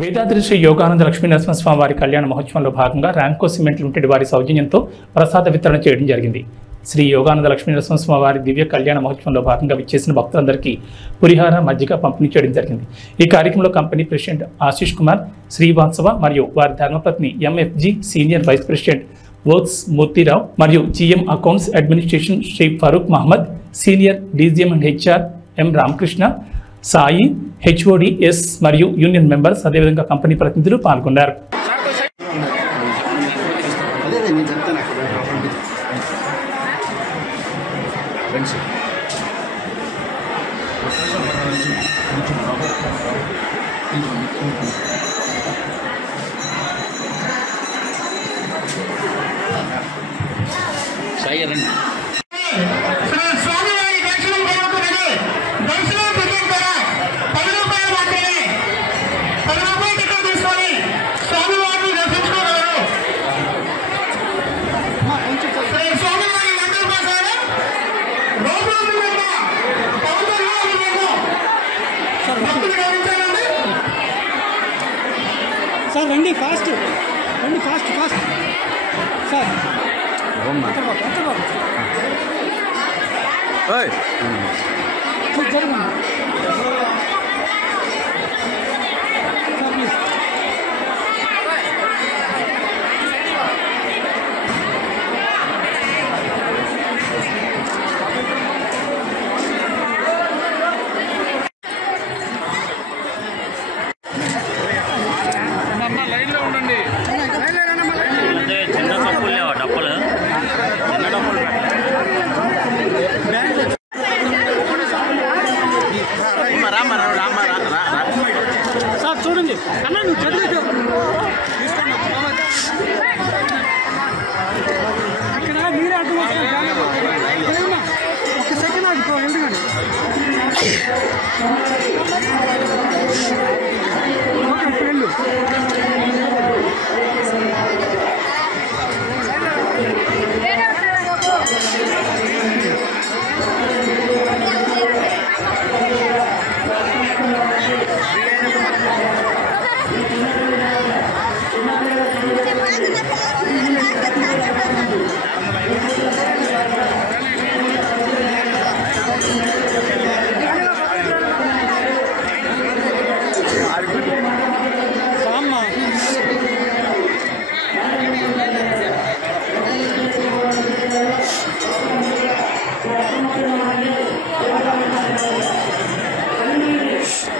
వేదాద్రి శ్రీ యోగానంద లక్ష్మీ నరసింహస్వామి వారి కళ్యాణ మహోత్సవంలో భాగంగా ర్యాంకో సిమెంట్ లిమిటెడ్ వారి సౌజన్యంతో ప్రసాద వితరణ చేయడం జరిగింది. శ్రీ యోగానంద లక్ష్మీ నరసింహస్వామి వారి దివ్య కళ్యాణ మహోత్సవంలో భాగంగా విచ్చేసిన భక్తులందరికీ పులిహార మజ్జిగ పంపిణీ చేయడం జరిగింది. ఈ కార్యక్రమంలో కంపెనీ ప్రెసిడెంట్ ఆశీష్ కుమార్ శ్రీవాత్సవ మరియు వారి ధర్మపత్ని MFG senior vice president works Murthyrao మరియు GM accounts administration Shri Farooq Mohammed, senior DGM and HR M Ramakrishna, Sai, HOD S మరియు యూనియన్ మెంబర్స్, అదేవిధంగా కంపెనీ ప్రతినిధులు పాల్గొన్నారు. సార్ రండి ఫాస్ట్ సార్ సార్ చూడండి అన్న నువ్వు చదివేది ఇక్కడ మీరే అర్థం ఒక సెకండ్ ఆగిపో ఎందుకని ఓకే వెళ్ళు.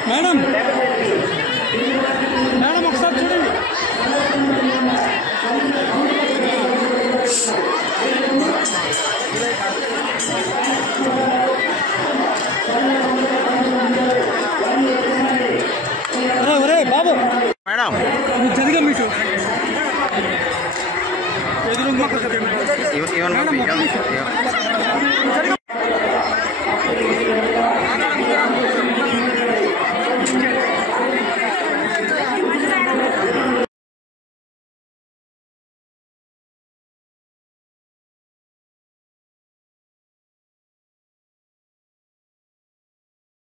మేడం